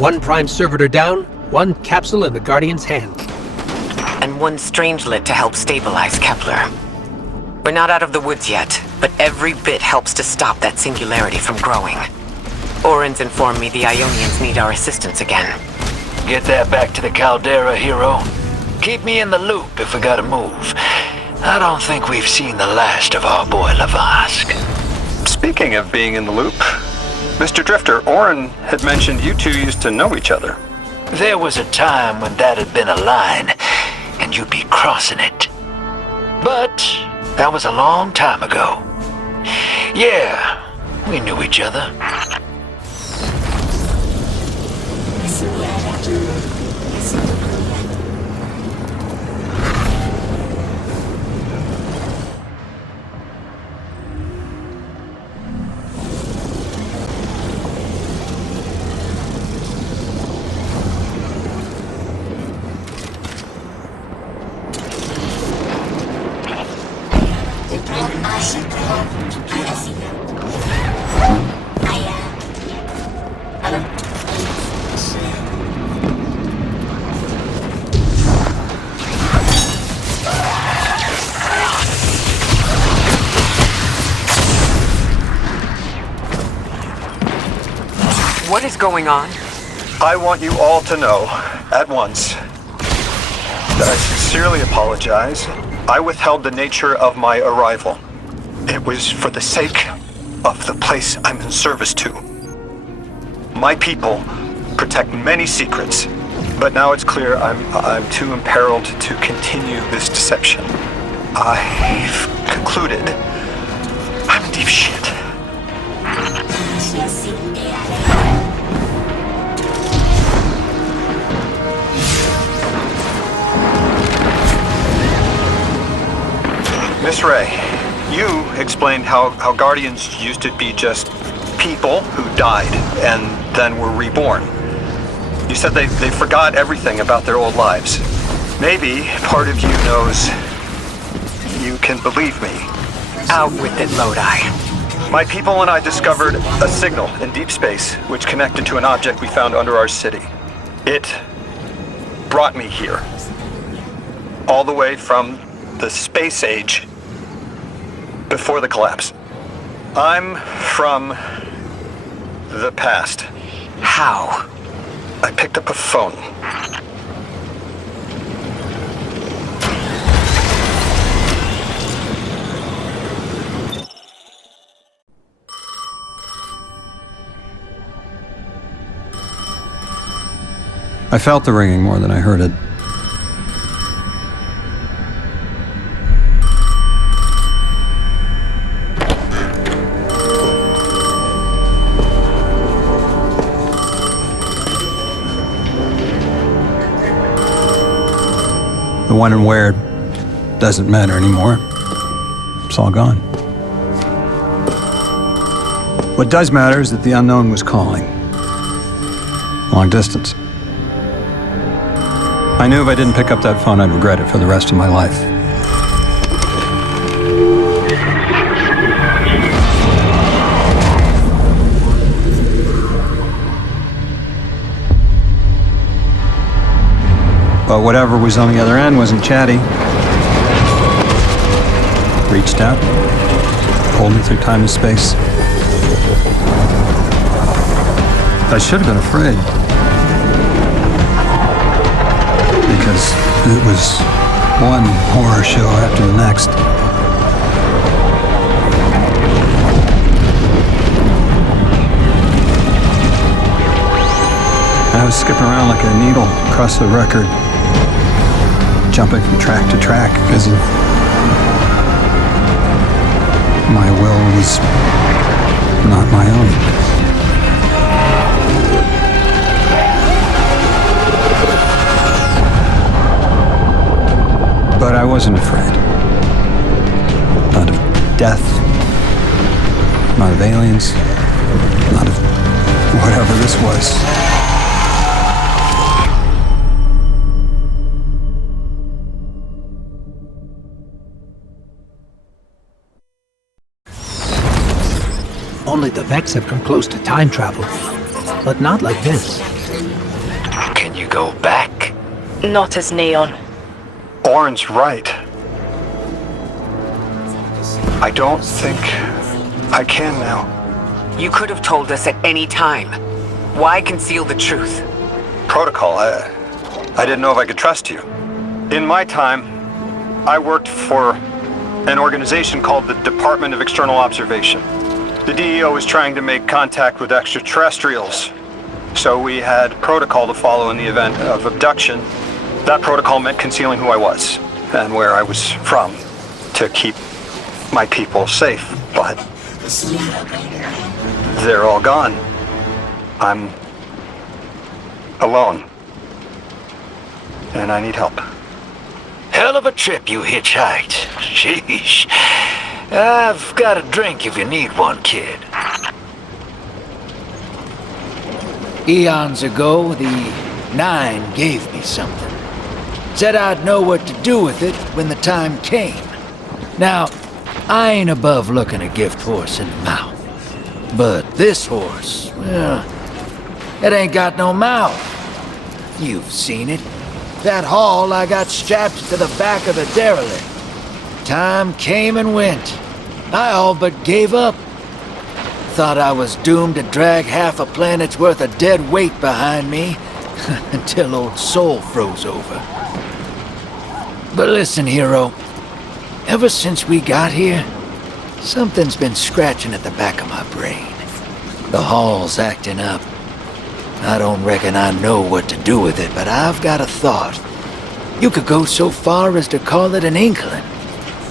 One prime servitor down, one capsule in the Guardian's hand. And one strangelet to help stabilize Kepler. We're not out of the woods yet, but every bit helps to stop that singularity from growing. Orin's informed me the Ionians need our assistance again. Get that back to the Caldera, hero. Keep me in the loop if we gotta move. I don't think we've seen the last of our boy Lavask. Speaking of being in the loop, Mr. Drifter, Orin had mentioned you two used to know each other. There was a time when that had been a line, and you'd be crossing it. But that was a long time ago. Yeah, we knew each other. What is going on? I want you all to know, at once, that I sincerely apologize. I withheld the nature of my arrival. It was for the sake of the place I'm in service to. My people protect many secrets, but now it's clear I'm too imperiled to continue this deception. I've concluded I'm in deep shit. Miss Ray, you explained how Guardians used to be just people who died and then were reborn. You said they forgot everything about their old lives. Maybe part of you knows you can believe me. Out with it, Lodi. My people and I discovered a signal in deep space which connected to an object we found under our city. It brought me here. All the way from the space age before the collapse. I'm from the past. How? I picked up a phone. I felt the ringing more than I heard it. The when and where doesn't matter anymore. It's all gone. What does matter is that the unknown was calling. Long distance. I knew if I didn't pick up that phone, I'd regret it for the rest of my life. But whatever was on the other end wasn't chatty. Reached out, pulled me through time and space. I should have been afraid. Because it was one horror show after the next. I was skipping around like a needle across the record, jumping from track to track as if my will was not my own. But I wasn't afraid. Not of death, not of aliens, not of whatever this was. Only the Vex have come close to time travel, but not like this. go back? Not as Neon. Orin's right. I don't think I can now. You could have told us at any time. Why conceal the truth? Protocol, I didn't know if I could trust you. In my time, I worked for an organization called the Department of External Observation. The DEO was trying to make contact with extraterrestrials, so we had protocol to follow in the event of abduction. That protocol meant concealing who I was and where I was from to keep my people safe, but they're all gone. I'm alone, and I need help. Hell of a trip you hitchhiked. Sheesh. I've got a drink if you need one, kid. Eons ago, the Nine gave me something. Said I'd know what to do with it when the time came. Now, I ain't above looking a gift horse in the mouth. But this horse, well, it ain't got no mouth. You've seen it. That haul I got strapped to the back of the derelict. Time came and went. I all but gave up. Thought I was doomed to drag half a planet's worth of dead weight behind me until old Soul froze over. But listen, hero. Ever since we got here, something's been scratching at the back of my brain. The hall's acting up. I don't reckon I know what to do with it, but I've got a thought. You could go so far as to call it an inkling.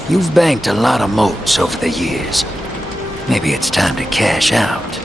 You've banked a lot of motes over the years. Maybe it's time to cash out.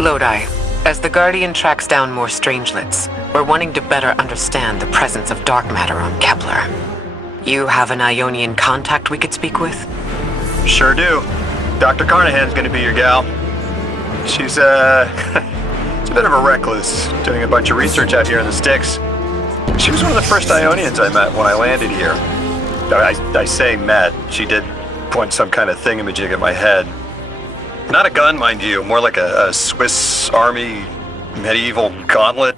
Lodi, as the Guardian tracks down more strangelets, we're wanting to better understand the presence of dark matter on Kepler. You have an Ionian contact we could speak with? Sure do. Dr. Carnahan's gonna be your gal. She's, she's a bit of a recluse, doing a bunch of research out here in the sticks. She was one of the first Ionians I met when I landed here. I say met. She did point some kind of thingamajig at my head. Not a gun, mind you, more like a Swiss Army medieval gauntlet.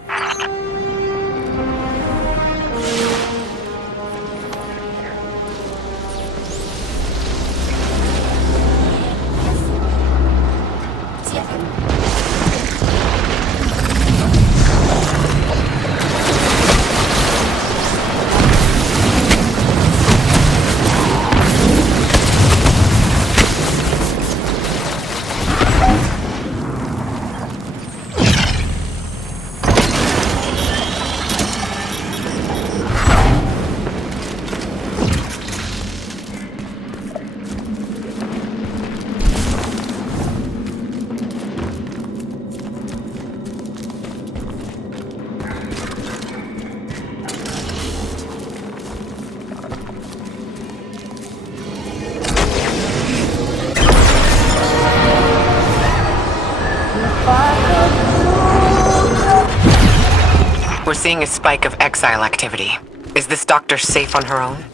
We're seeing a spike of exile activity. Is this doctor safe on her own?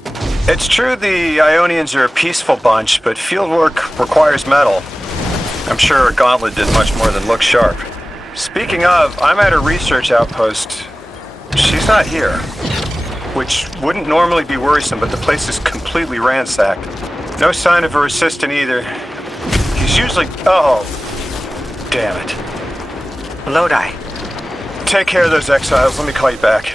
It's true the Ionians are a peaceful bunch, but fieldwork requires metal. I'm sure a gauntlet did much more than look sharp. Speaking of, I'm at a research outpost. She's not here, which wouldn't normally be worrisome, but the place is completely ransacked. No sign of her assistant either. He's usually... Oh, damn it. Lodi. Take care of those exiles. Let me call you back.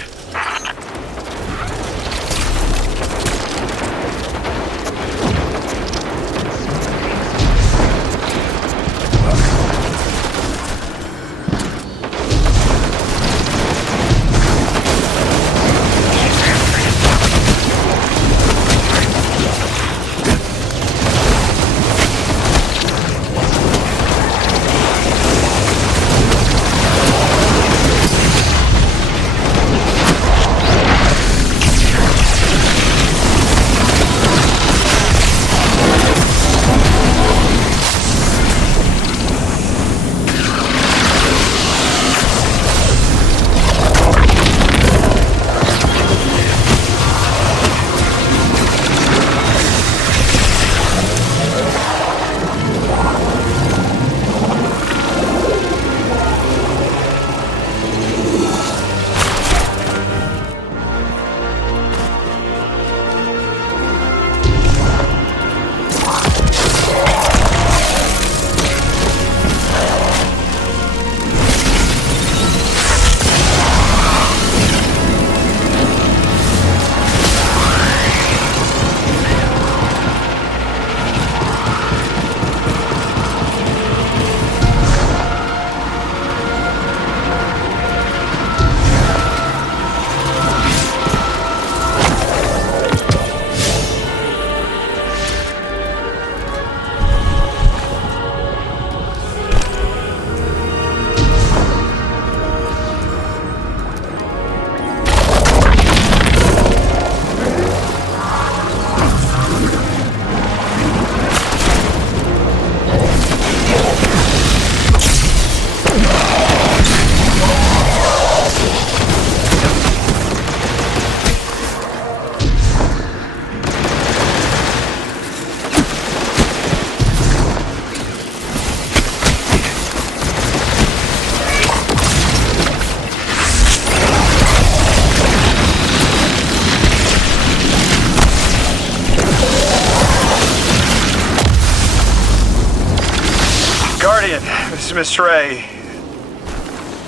Miss Ray.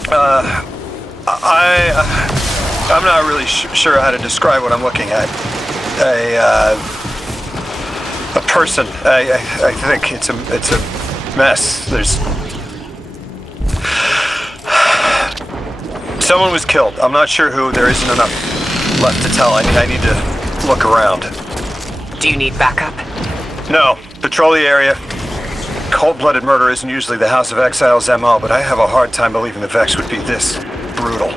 I'm not really sure how to describe what I'm looking at. A person. I think it's a mess. There's someone was killed. I'm not sure who. There isn't enough left to tell. I need to look around. Do you need backup? No. Patrol the area. Cold-blooded murder isn't usually the House of Exile's MO, but I have a hard time believing the Vex would be this brutal.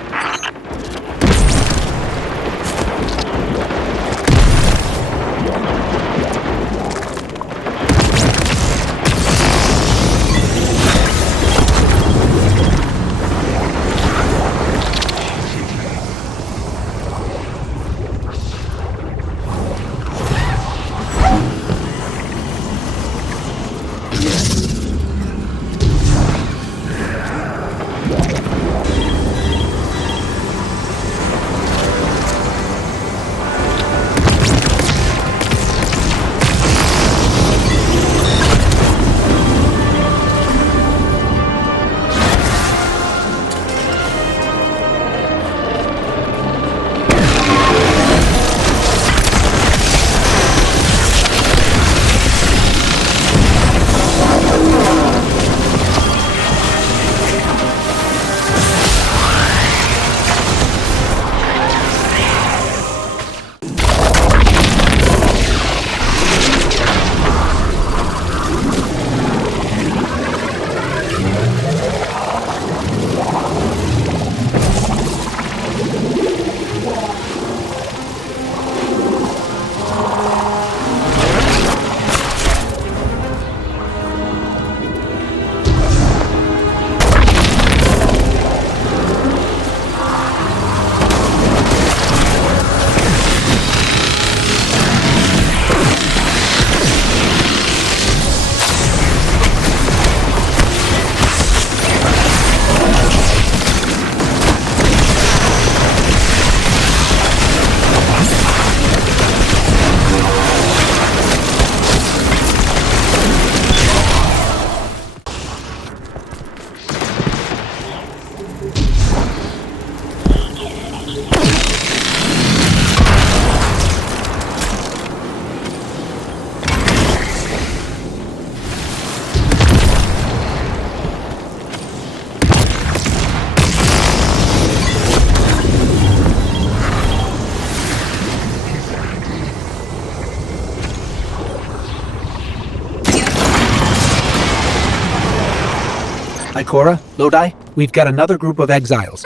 Ikora, Lodi, we've got another group of exiles.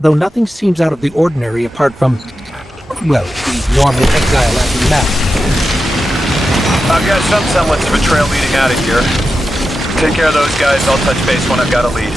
Though nothing seems out of the ordinary apart from, well, the normal exile aftermath. I've got some semblance of a trail leading out of here. Take care of those guys. I'll touch base when I've got a lead.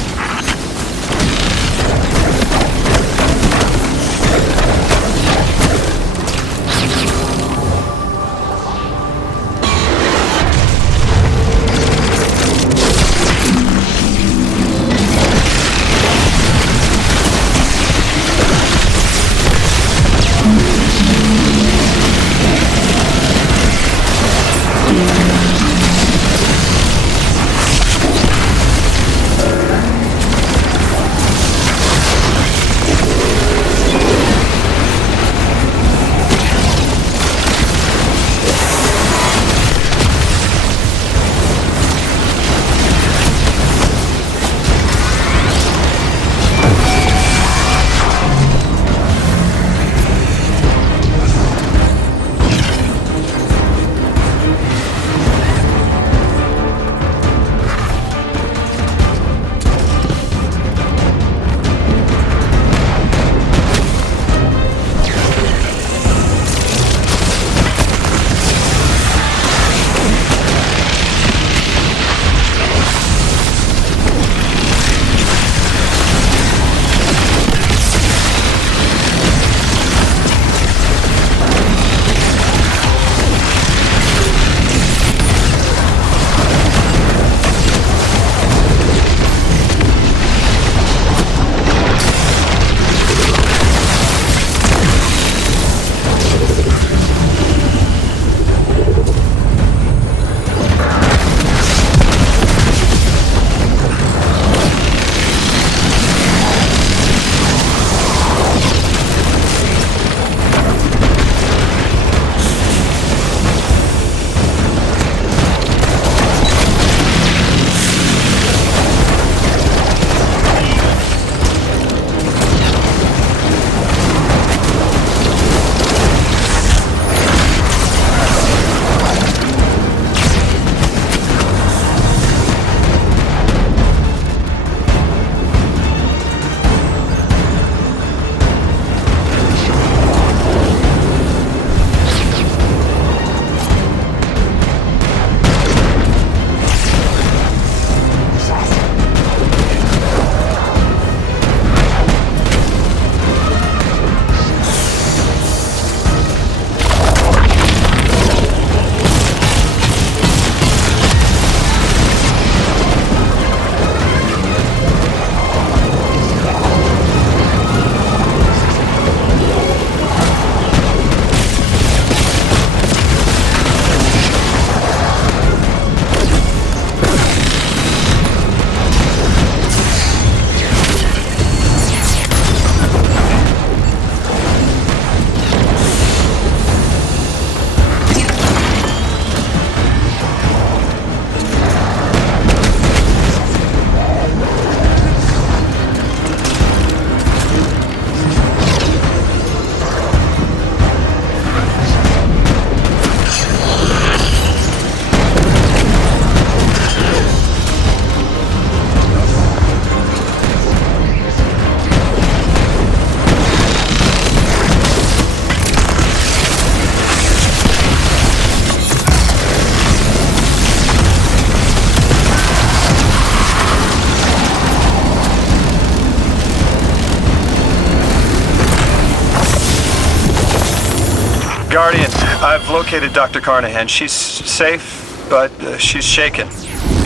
Guardian, I've located Dr. Carnahan. She's safe, but she's shaken.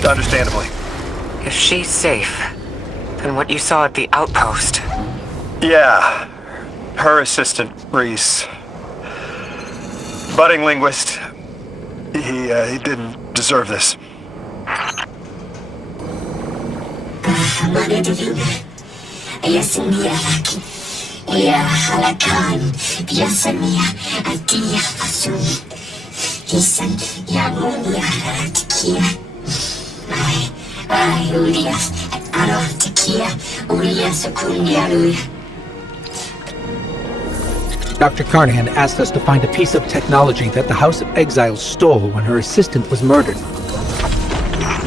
Understandably. If she's safe, then what you saw at the outpost... Yeah. Her assistant, Reese. Budding linguist. He didn't deserve this. Dr. Carnahan asked us to find a piece of technology that the House of Exiles stole when her assistant was murdered.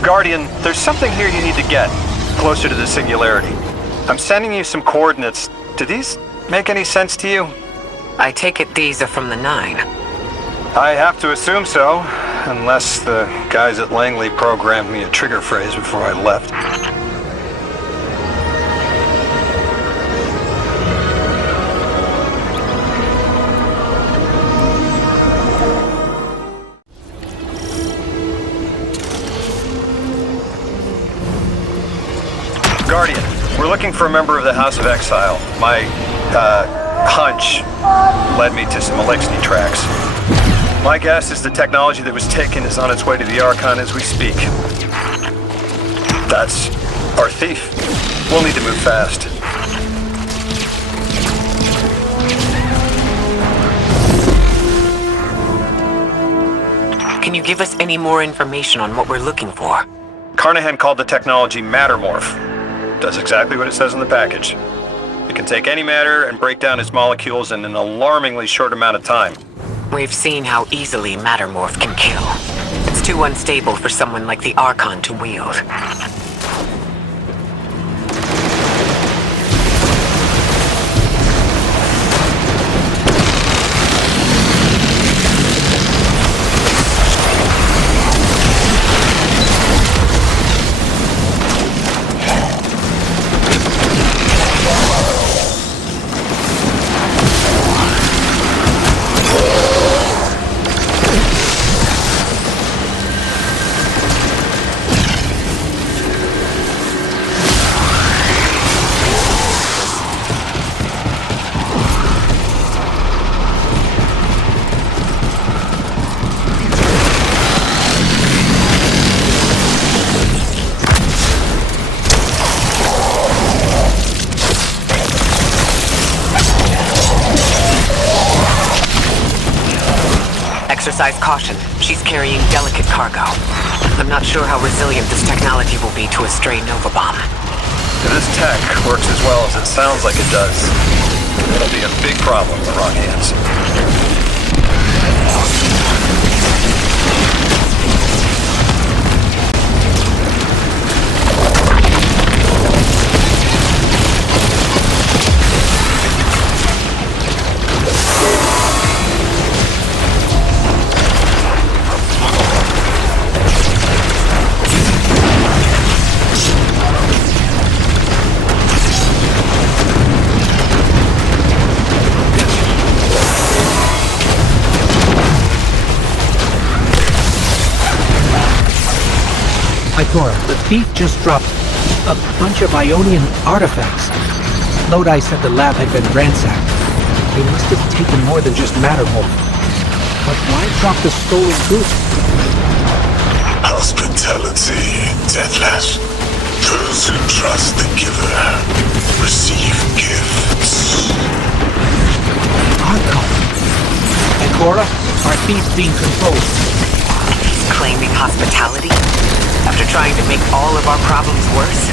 Guardian, there's something here you need to get, closer to the singularity. I'm sending you some coordinates. Do these make any sense to you? I take it these are from the 9. I have to assume so, unless the guys at Langley programmed me a trigger phrase before I left. Guardian, we're looking for a member of the House of Exile. My, hunch led me to some Alexney tracks. My guess is the technology that was taken is on its way to the Archon as we speak. That's our thief. We'll need to move fast. Can you give us any more information on what we're looking for? Carnahan called the technology Mattermorph. Does exactly what it says in the package. It can take any matter and break down its molecules in an alarmingly short amount of time. We've seen how easily Mattermorph can kill. It's too unstable for someone like the Archon to wield. Exercise caution. She's carrying delicate cargo. I'm not sure how resilient this technology will be to a stray Nova bomb. If this tech works as well as it sounds like it does, it'll be a big problem in the wrong hands. Ikora, the thief just dropped a bunch of Ionian artifacts. Lodi said the lab had been ransacked. They must have taken more than just Mattermorph. But why drop the stolen goods? Hospitality, Deathless. Those who trust the giver receive gifts. Archon. Ikora, our thief's being controlled. He's claiming hospitality? After trying to make all of our problems worse?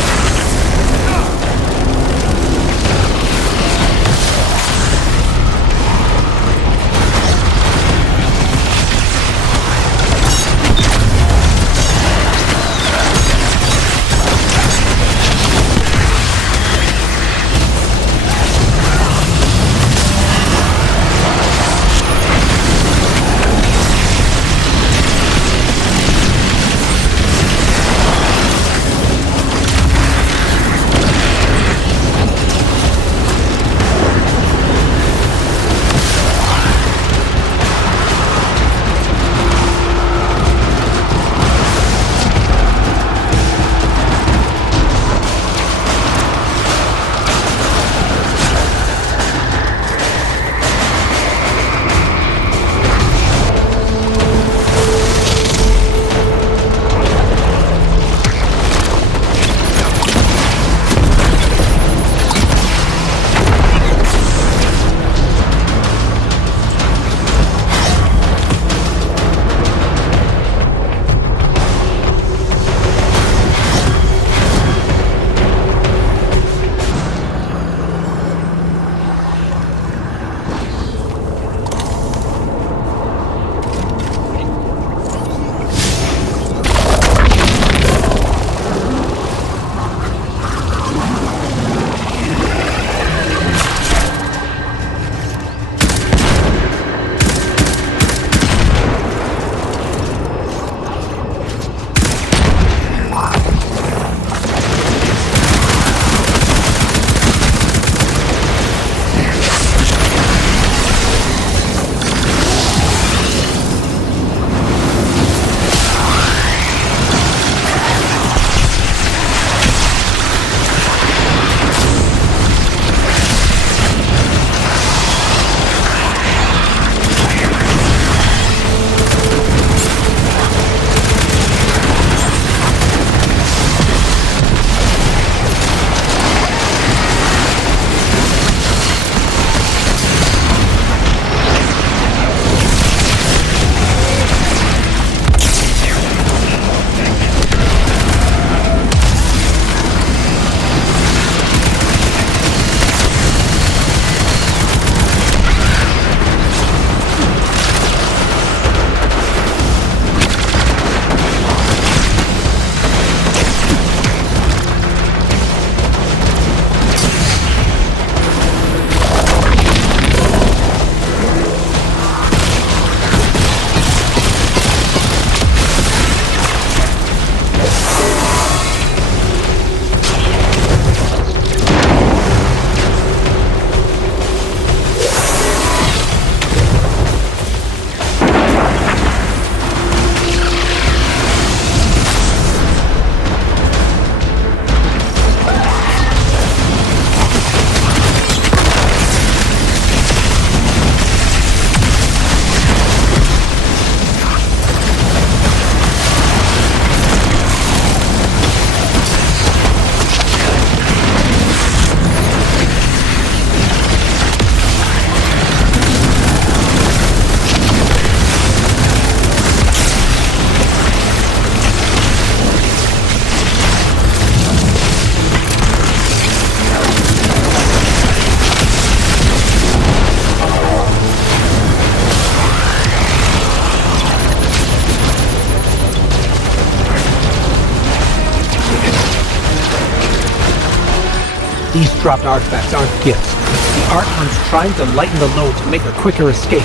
These dropped artifacts aren't gifts. The Archon's trying to lighten the load to make a quicker escape.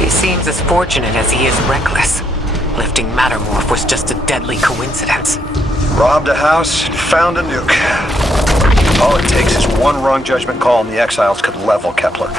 He seems as fortunate as he is reckless. Lifting Mattermorph was just a deadly coincidence. Robbed a house, found a nuke. All it takes is one wrong judgment call and the Exiles could level Kepler.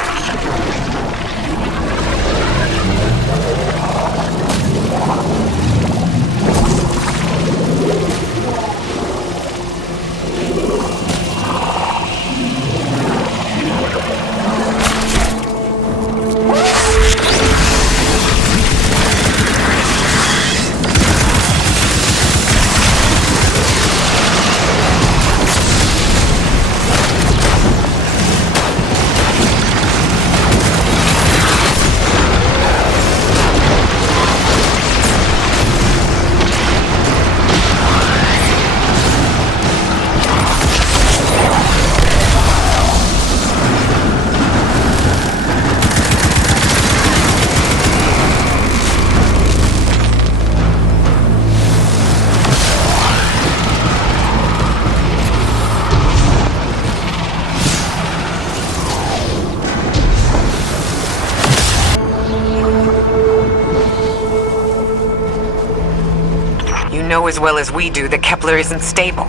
As well as we do that Kepler isn't stable.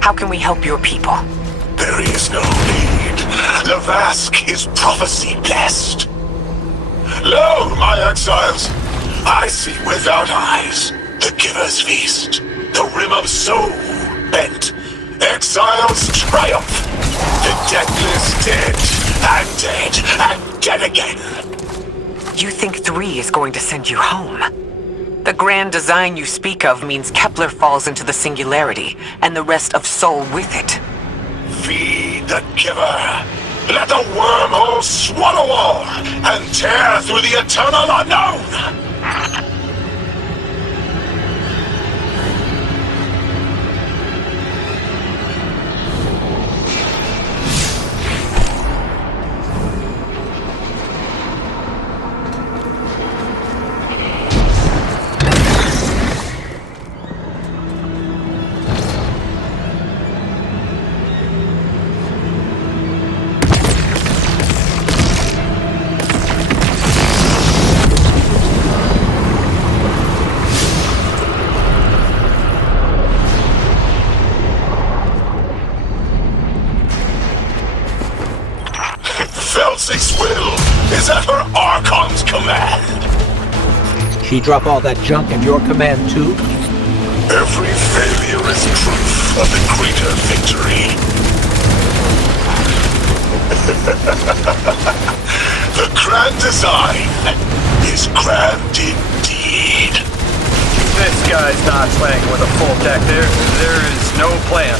How can we help your people? There is no need. Lavask is prophecy blessed. Lo, my exiles, I see without eyes the giver's feast. The rim of soul bent. Exiles triumph. The deathless dead and dead again. You think 3 is going to send you home? The grand design you speak of means Kepler falls into the singularity, and the rest of Soul with it. Feed the giver. Let the wormhole swallow all, and tear through the eternal unknown! Felsic's will is at her Archon's command. She drop all that junk at your command too? Every failure is proof of the greater victory. The grand design is grand indeed. This guy's not playing with a full deck. There is no plan.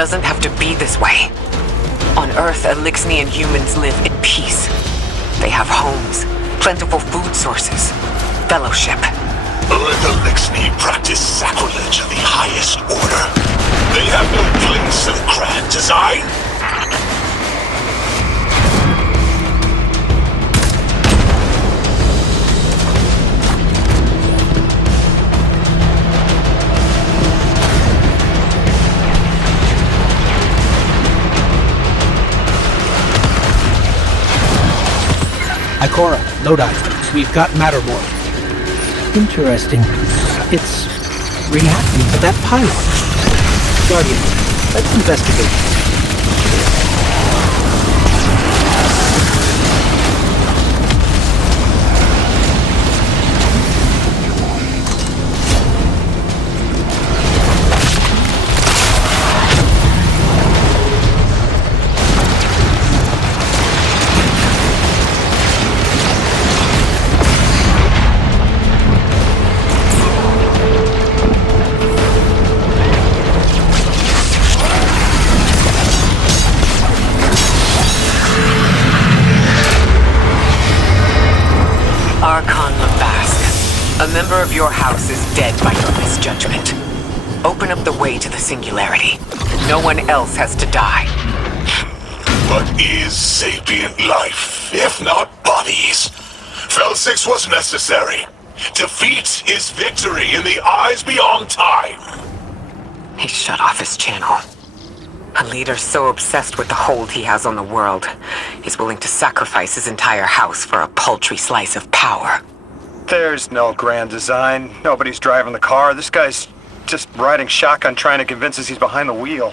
doesn't have to be this way. On Earth, Elixni and humans live in peace. They have homes, plentiful food sources, fellowship. Earth Elixni practice sacrilege of the highest order. They have no place in grand design. Ikora, Lodi, we've got Mattermore. Interesting. It's reacting to that pylon. Guardian, let's investigate. A member of your house is dead by your misjudgment. Open up the way to the singularity. No one else has to die. What is sapient life, if not bodies? Fel 6 was necessary. Defeat is victory in the eyes beyond time. He shut off his channel. A leader so obsessed with the hold he has on the world, he's willing to sacrifice his entire house for a paltry slice of power. There's no grand design. Nobody's driving the car. This guy's just riding shotgun trying to convince us he's behind the wheel.